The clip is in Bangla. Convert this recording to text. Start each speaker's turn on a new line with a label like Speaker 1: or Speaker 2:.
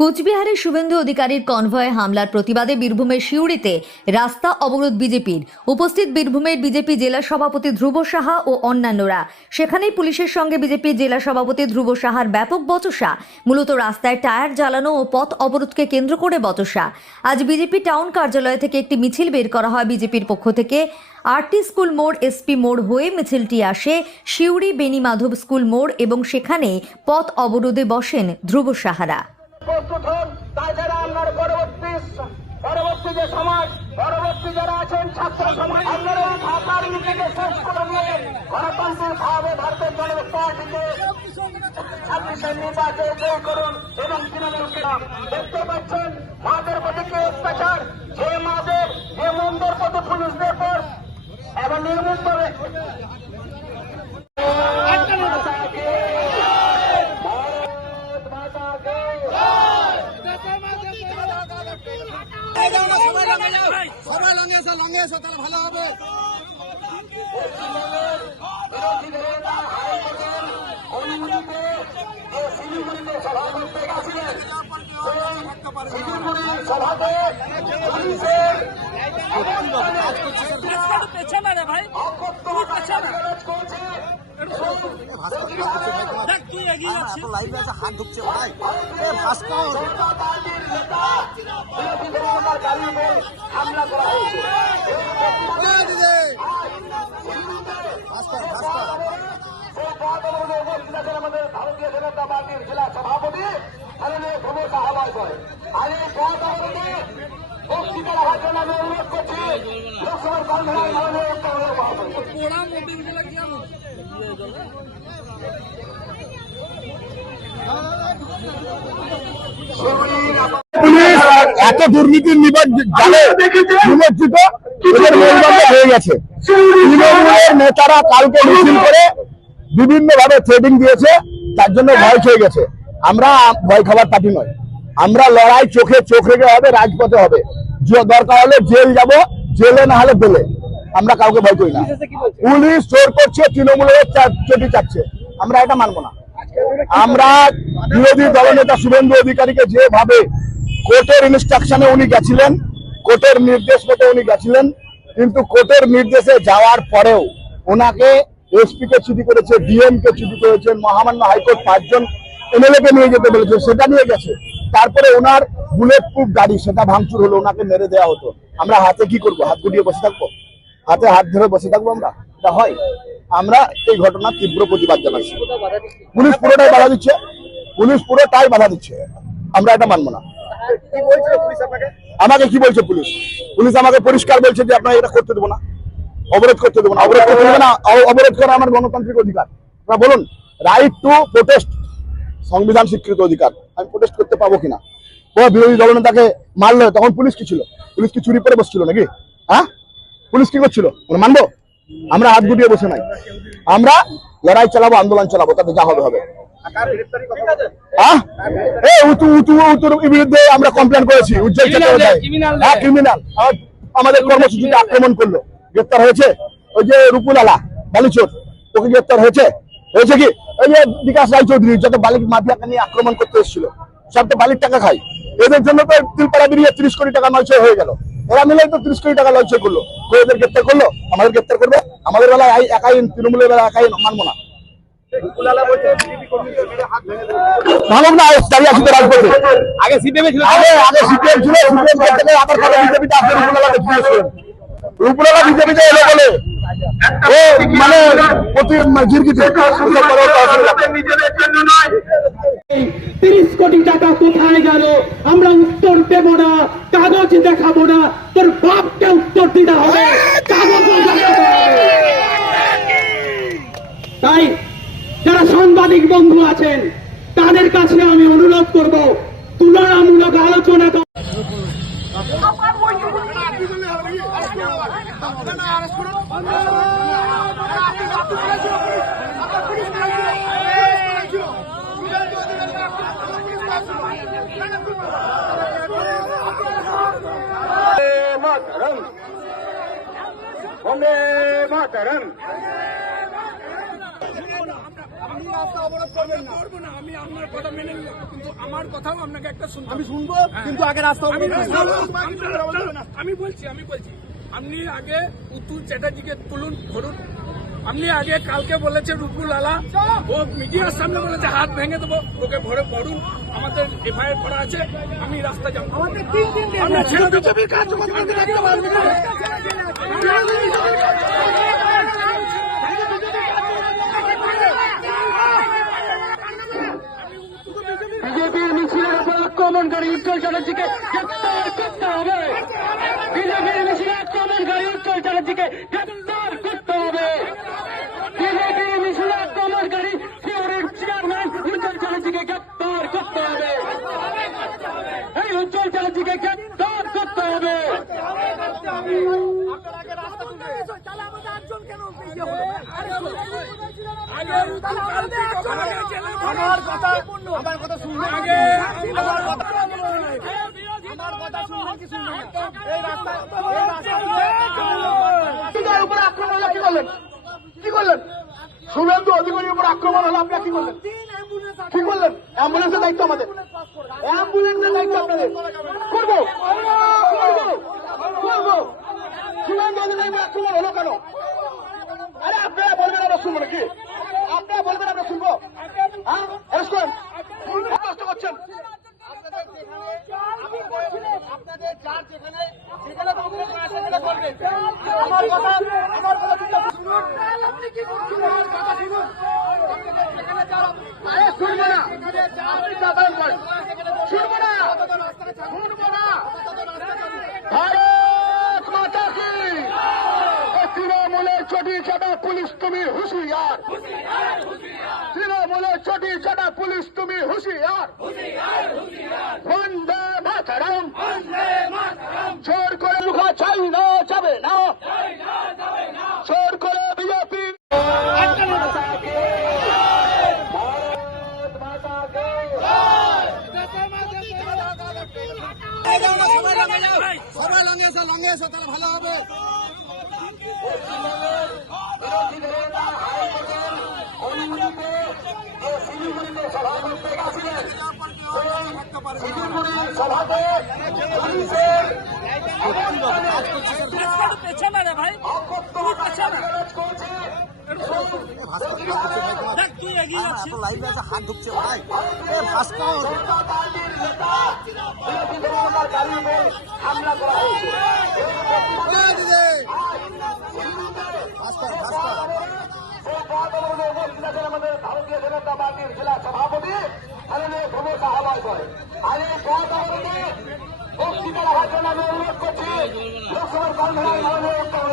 Speaker 1: কোচবিহারের শুভেন্দু অধিকারীর কনভয়ে হামলার প্রতিবাদে বীরভূমের সিউড়িতে রাস্তা অবরোধ বিজেপির। উপস্থিত বীরভূমের বিজেপি জেলা সভাপতি ধ্রুব সাহা ও অন্যান্যরা। সেখানেই পুলিশের সঙ্গে বিজেপির জেলা সভাপতি ধ্রুব সাহার ব্যাপক বচসা, মূলত রাস্তায় টায়ার জ্বালানো ও পথ অবরোধকে কেন্দ্র করে বচসা। আজ বিজেপি টাউন কার্যালয় থেকে একটি মিছিল বের করা হয় বিজেপির পক্ষ থেকে। আরটি স্কুল মোড়, এসপি মোড় হয়ে মিছিলটি আসে। সিউড়ি বেনি মাধব স্কুল মোড় এবং সেখানে পথ অবরোধে বসেন ধ্রুব সাহারা।
Speaker 2: প্রস্তুত হন তাছাড়া আপনার পরবর্তী পরবর্তী যে সমাজ, পরবর্তী যারা আছেন ছাত্র সমাজ, আপনারা ভাষার নীতিকে শেষ করে দিয়ে গণতান্ত্রিক ভাবে ভারতের জনতা পার্টিকে ছাব্বিশের নির্বাচন করুন এবং তৃণমূলকে দেখতে পাচ্ছেন মাদের প্রতি কি অত্যাচার যে মাদের যে মন্দের প্রতি পুলিশদের পর এবং নির্মূল করে ভারত মাতাকে
Speaker 3: সবাই লঙ্গে এসো লঙ্গে এসো তাহলে ভালো হবে।
Speaker 2: সভা করতে গেছিলেন সভাতে পুলিশের
Speaker 4: পেছনে ভাই
Speaker 2: অকথ্য
Speaker 3: আছে হাত ঢুকছে ভাই ভাস্কর
Speaker 2: হামলা করা আমাদের ভারতীয় জনতা পার্টির জেলা সভাপতি মাননীয় করে আর এই পথ অবরোধে বক্তৃতা রাখার জন্য আমি অনুরোধ করছি লোকসভার মাননীয়
Speaker 4: পোড়া
Speaker 5: এত দুর্নীতির নিবাদ হয়ে গেছে। তৃণমূলের নেতারা কালকে মিছিল করে বিভিন্ন ভাবে থ্রেডিং দিয়েছে, তার জন্য ভয় খেয়ে গেছে। আমরা ভয় খাবার পার্টি নয়। আমরা লড়াই চোখে চোখ রেখে হবে, রাজপথে হবে। দরকার হলে জেল যাব, জেলে না হলে বেলে। আমরা কাউকে ভয় করি না। পুলিশ জোর করছে তৃণমূলের চটি চাচ্ছে আমরা এটা মানবো না। আমরা বিরোধী দলনেতা শুভেন্দু অধিকারীকে যেভাবে কোর্টের ইনস্ট্রাকশনে উনি গেছিলেন কোর্টের নির্দেশ মতো উনি গেছিলেন কিন্তু কোর্টের নির্দেশে যাওয়ার পরেও ওনাকে এসপি কে চিঠি করেছে ডিএম কে চিঠি করেছেন মহামান্য হাইকোর্ট পাঁচজন এমএলএ কে নিয়ে যেতে বলেছে সেটা নিয়ে গেছে। তারপরে ওনার বুলেট প্রুফ গাড়ি সেটা ভাঙচুর হলো ওনাকে মেরে দেওয়া হতো। আমরা হাতে কি করব? হাত গুটিয়ে বসে থাকব? হাতে হাত ধরে বসে থাকব আমরা? এটা হয়। আমরা এই ঘটনার তীব্র প্রতিবাদ জানাচ্ছি। পুলিশ পুরোটাই বাধা দিচ্ছে। পুলিশ পুরোটাই বাধা দিচ্ছে। আমরা এটা মানবো না। আমাকে কি বলছে পুলিশ? পুলিশ আমাকে পরিষ্কার বলছে যে আপনারা এটা করতে দেবো না। অবরোধ করতে দেবো না। অবরোধ করতে দেবো না। অবরোধ করা আমার গণতান্ত্রিক অধিকার। আপনারা বলুন রাইট টু প্রোটেস্ট সংবিধান স্বীকৃত অধিকার। আমি প্রোটেস্ট করতে পাবো কিনা? ও বিরোধী দলনেতাকে মারলো তখন পুলিশ কি ছিল? পুলিশ কি চুরি করে বসছিল নাকি? হ্যাঁ? পুলিশ কি করছিল? আমরা মানবো? আমরা হাত গুটিয়ে বসে নাই। আমরা লড়াই চালাবো আন্দোলন চালাবো তাতে যা হবে হবে। হ্যাঁ? বিরুদ্ধে আমরা কমপ্লেন করেছি। উজ্জ্বল হ্যাঁ ক্রিমিনাল আমাদের কর্মসূচিতে আক্রমণ করল। গ্রেপ্তার হয়েছে ওই যে রুপুল আলা বালিচোর। ওকে গ্রেপ্তার হয়েছে। হয়েছে কি? ওই যে বিকাশ রায়চৌধুরী যত বালিক মাফিয়াকে নিয়ে আক্রমণ করতে এসেছিল সব তো বালির টাকা খাই এদের জন্য তো তিলপাড়া বেরিয়ে ত্রিশ কোটি টাকা নয়ছয় হয়ে গেল। এরা মিলে তো ত্রিশ কোটি টাকা নয়ছয় করল। এদের গ্রেপ্তার করল আমাদের গ্রেপ্তার করবে। আমাদের বেলায় এই একাই তৃণমূলের বেলায় একাই মানবো না। ভাবুক না দাঁড়িয়ে আছি তো রাজপথে।
Speaker 3: আগে সিপিএম ছিল।
Speaker 5: আগে আগে সিপিএম ছিল সিপিএম থেকে আবার পরে বিজেপিতে আসলে রূপনালাতে ফিরেছিলেন রূপনালা বিজেপিতে এলো বলে। ও মানে প্রতি জিরগিতে।
Speaker 2: নিজেদের জন্য নয়।
Speaker 6: তিরিশ কোটি টাকা কোথায় গেল? আমরা উত্তর দেব না, কাগজ দেখাবো না, তোর বাপকে উত্তর দিতে হবে। তাই যারা সাংবাদিক বন্ধু আছেন, তাদের কাছে আমি অনুরোধ করব, তুলনামূলক আলোচনা কর-
Speaker 2: বন্দে মাতরম।
Speaker 3: রাস্তা অবরোধ করবেন না
Speaker 4: করব না আমি আপনার কথা মেনে নিলাম কিন্তু আমার কথাও আপনাকে একটা শুনব
Speaker 3: আমি শুনব কিন্তু আগে রাস্তা
Speaker 4: আমি বলছি আমি বলছি। আপনি আগে উত্তর চ্যাটার্জিকে তুলুন ধরুন। আপনি আগে কালকে বলেছে রুকুল আলা ও মিডিয়ার সামনে বলেছে হাত ভেঙে দেবো ওকে ভরে পড়ুন আমাদের এফআইআর করা আছে আমি রাস্তা যাব আমরা ছেড়ে দেবো।
Speaker 2: বিজেপির মিছিলের উপর আক্রমণকারী উজ্জ্বল চ্যাটার্জিকে গ্রেপ্তার করতে হবে বিজেপির মিছিলে আক্রমণকারী উজ্জ্বল চ্যাটার্জিকে গ্রেপ্তার করতে হবে বিজেপির মিছিলে আক্রমণকারী শিউরের চেয়ারম্যান উজ্জ্বল চ্যাটার্জিকে গ্রেপ্তার করতে হবে এই উজ্জ্বল চ্যাটার্জিকে গ্রেপ্তার করতে হবে
Speaker 4: আগে উত্তর কালকে কখন আগে জেলে ভরে-
Speaker 3: আমার কথা
Speaker 2: উপর আক্রমণ হলো কি করলেন কি করলেন শুভেন্দু উপর আক্রমণ হলো আপনারা কি করলেন কি করলেন অ্যাম্বুলেন্সের দায়িত্ব আমাদের অ্যাম্বুলেন্সের দায়িত্ব আপনাদের করব শুভেন্দু অধিকারীর উপর আক্রমণ হলো কেন আরে আপনারা বলবেন আমরা শুনব নাকি আপনারা বলবেন আমরা শুনব হ্যাঁ অ্যারেস্ট করেন কষ্ট করছেন
Speaker 3: আপনাদের যার যেখানে যেখানে কংগ্রেস আছে সেখানে করবেন আমার কথা আমার কথা দুটো শুনুন আপনি কি করছেন আমার কথা শুনুন আপনাদের যেখানে যারা
Speaker 2: আরে শুনব না
Speaker 3: সেখানে যারা
Speaker 2: আপনি দাবান করেন ভারত মাতা কি? তৃণমূলের চাটা পুলিশ তুমি হুঁশিয়ার তৃণমূলের চটি চাটা পুলিশ তুমি হুঁশিয়ার বন্দে মাতারাম জোর করে মুখা চাই না যাবে না জোর করে বিজেপি
Speaker 3: সবাই লঙ্গে এসো লঙ্গে এসো তাহলে ভালো হবে
Speaker 4: পেছনে রে ভাই। তুই পেছনে দেখ তুই এগিয়ে যাচ্ছিস।
Speaker 3: লাইভে হাত ঢুকছে ভাই। এ ভাস্কর এ দিদি ভাস্কর ভাস্কর
Speaker 2: আমাদের ভারতীয় জনতা পার্টির জেলা সভাপতি মাননীয় প্রমোদ আহ্বান করে আর এই পথ অবরোধে বক্তৃতা রাখার জন্য আমি অনুরোধ করছি লোকসভার কনভেনার মাননীয় উত্তর